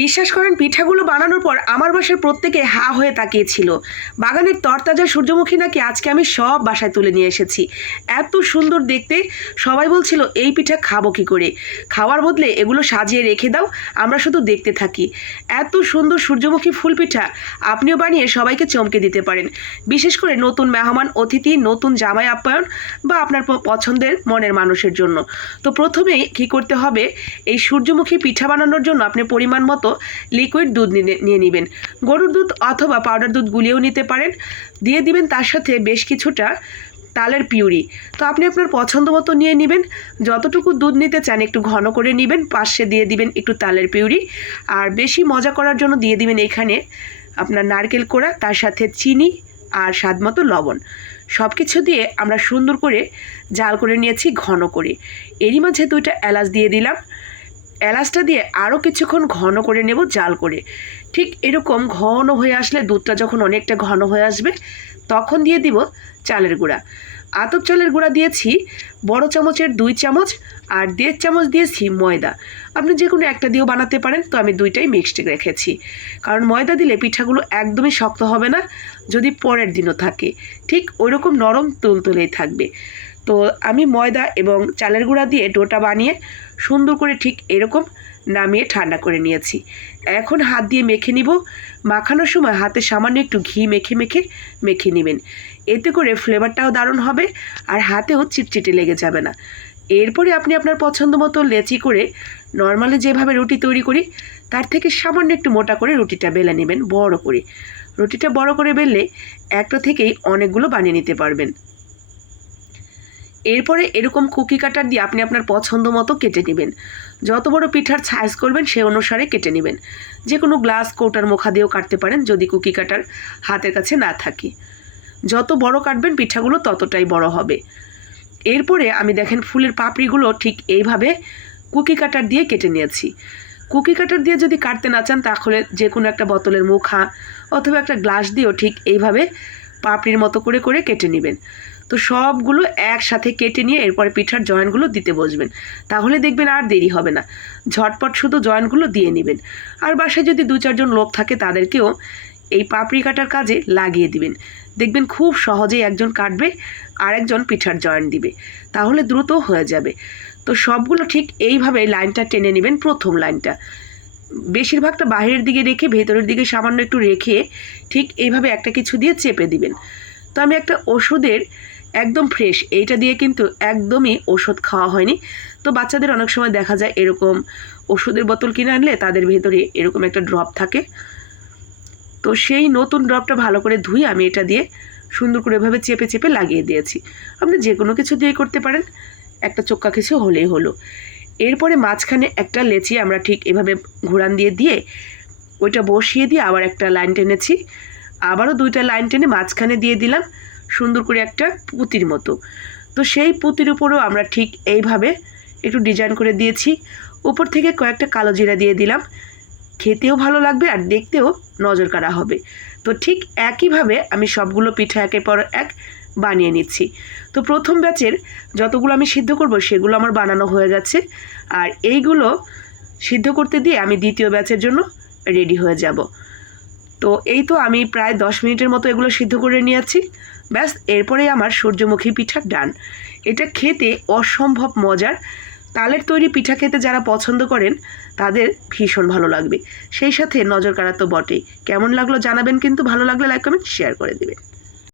বিশ্বাস করেন, পিঠাগুলো বানানোর পর আমার বাসায় প্রত্যেকে হা হয়ে তাকিয়েছিল। বাগানের তরতাজা সূর্যমুখী নাকি আজকে আমি সব বাসায় তুলে নিয়ে এসেছি। এত সুন্দর দেখতে, সবাই বলছিল, এই পিঠা খাব কি করে? খাওয়ার বদলে এগুলো সাজিয়ে রেখে দাও, আমরা শুধু দেখতে থাকি। এত সুন্দর সূর্যমুখী ফুল পিঠা আপনিও বানিয়ে সবাইকে চমকে দিতে পারেন। বিশেষ করে নতুন মেহমান, অতিথি, নতুন জামাই আপ্যায়ন বা আপনার পছন্দের মনের মানুষের জন্য। তো প্রথমেই কি করতে হবে, এই সূর্যমুখী পিঠা বানানোর জন্য আপনি পরিমাণ মতো লিকুইড দুধ নিয়ে নেবেন। গরুর দুধ অথবা পাউডার দুধ গুলিয়েও নিতে পারেন। দিয়ে দিবেন তার সাথে বেশ কিছুটা তালের পিউরি। তো আপনি আপনার পছন্দ মতো নিয়ে নেবেন। যতটুকু দুধ নিতে চান একটু ঘন করে নেবেন। পাশে দিয়ে দিবেন একটু তালের পিউরি। আর বেশি মজা করার জন্য দিয়ে দিবেন এখানে আপনার নারকেল কোড়া, তার সাথে চিনি আর স্বাদ মতো লবণ। সব কিছু দিয়ে আমরা সুন্দর করে জাল করে নিয়েছি ঘন করে। এরই মাঝে দুইটা এলাচ দিয়ে দিলাম। এলাচটা দিয়ে আরও কিছুক্ষণ ঘন করে নেব, জাল করে। ঠিক এরকম ঘন হয়ে আসলে দুধটা যখন অনেকটা ঘন হয়ে আসবে, তখন দিয়ে দিব চালের গুঁড়া। আতপ চালের গুঁড়া দিয়েছি, বড় চামচের দুই চামচ আর দেড় চামচ দিয়েছি ময়দা। আপনি যে কোনো একটা দিয়েও বানাতে পারেন, তো আমি দুইটাই মিক্সড রেখেছি। কারণ ময়দা দিলে পিঠাগুলো একদমই শক্ত হবে না, যদি পরের দিনও থাকে। ঠিক ওইরকম নরম তুলতুলেই থাকবে। তো আমি ময়দা এবং চালের গুঁড়া দিয়ে ডোটা বানিয়ে সুন্দর করে ঠিক এরকম নামিয়ে ঠান্ডা করে নিয়েছি। এখন হাত দিয়ে মেখে নিব। মাখানোর সময় হাতে সামান্য একটু ঘি মেখে মেখে মেখে নেবেন। এতে করে ফ্লেভারটাও দারুণ হবে আর হাতেও চিটচিটে লেগে যাবে না। এরপরে আপনি আপনার পছন্দ মতো লেচি করে নর্মালি যেভাবে রুটি তৈরি করি, তার থেকে সামান্য একটু মোটা করে রুটিটা বেলে নেবেন, বড় করে। রুটিটা বড় করে বেললে একটা থেকেই অনেকগুলো বানিয়ে নিতে পারবেন। এরপরে এরকম কুকি কাটার দিয়ে আপনি আপনার পছন্দ মতো কেটে নেবেন। যত বড় পিঠার সাইজ করবেন, সে অনুসারে কেটে নেবেন। যে কোনো গ্লাস কৌটার মুখা দিয়েও কাটতে পারেন, যদি কুকি কাটার হাতের কাছে না থাকে। যত বড় কাটবেন, পিঠাগুলো ততটাই বড় হবে। এরপরে আমি দেখেন ফুলের পাপড়িগুলো ঠিক এইভাবে কুকি কাটার দিয়ে কেটে নিয়েছি। কুকি কাটার দিয়ে যদি কাটতে না চান, তাহলে যে কোনো একটা বোতলের মুখা অথবা একটা গ্লাস দিয়েও ঠিক এইভাবে পাপড়ির মতো করে করে কেটে নেবেন। তো সবগুলো একসাথে কেটে নিয়ে এরপরে পিঠার জয়েন্টগুলো দিতে বসবেন। তাহলে দেখবেন আর দেরি হবে না। ঝটপট শুধু জয়েন্টগুলো দিয়ে নেবেন। আর বাসায় যদি দু চারজন লোক থাকে তাদেরকেও এই পাপড়ি কাটার কাজে লাগিয়ে দিবেন। দেখবেন খুব সহজেই একজন কাটবে আর একজন পিঠার জয়েন্ট দিবে। তাহলে দ্রুত হয়ে যাবে। তো সবগুলো ঠিক এইভাবে লাইনটা টেনে নেবেন প্রথম লাইনটা। বেশিরভাগটা বাইরের দিকে রেখে ভেতরের দিকে সামান্য একটু রেখে ঠিক এইভাবে একটা কিছু দিয়ে চেপে দিবেন। তো আমি একটা ওষুধের একদম ফ্রেশ এইটা দিয়ে কিন্তু একদমই ওষুধ খাওয়া হয়নি। তো বাচ্চাদের অনেক সময় দেখা যায় এরকম ওষুধের বোতল কিনে আনলে তাদের ভেতরে এরকম একটা ড্রপ থাকে। তো সেই নতুন ড্রপটা ভালো করে ধুয়ে আমি এটা দিয়ে সুন্দর করে এভাবে চেপে চেপে লাগিয়ে দিয়েছি। আপনি যে কোনো কিছু দিয়ে করতে পারেন, একটা চোক্কা কিছু হলেই হলো। এরপরে মাঝখানে একটা লেচি আমরা ঠিক এভাবে ঘোরান দিয়ে দিয়ে ওইটা বসিয়ে দিয়ে আবার একটা লাইন টেনেছি। আবারও দুইটা লাইন টেনে মাঝখানে দিয়ে দিলাম। সুন্দর করে একটা পুঁতির মতো। তো সেই পুঁতির উপরেও আমরা ঠিক এইভাবে একটু ডিজাইন করে দিয়েছি। উপর থেকে কয়েকটা কালো জিরা দিয়ে দিলাম। খেতেও ভালো লাগবে আর দেখতেও নজর কাড়া হবে। তো ঠিক একইভাবে আমি সবগুলো পিঠা একের পর এক বানিয়ে নিচ্ছি। তো প্রথম ব্যাচের যতগুলো আমি সিদ্ধ করব সেগুলো আমার বানানো হয়ে গেছে। আর এইগুলো সিদ্ধ করতে দিয়ে আমি দ্বিতীয় ব্যাচের জন্য রেডি হয়ে যাব। তো এই তো আমি প্রায় দশ মিনিটের মতো এগুলো সিদ্ধ করে নিয়েছি। ব্যাস এরপরে আমার সূর্যমুখী পিঠা ডান। এটা খেতে অসম্ভব মজার। তালের তৈরি পিঠা খেতে যারা পছন্দ করেন, তাদের ভীষণ ভালো লাগবে। সেই সাথে নজর কাড়া তো বটেই। কেমন লাগল জানাবেন কিন্তু ভালো লাগলে লাইক কমেন্ট শেয়ার করে দেবেন।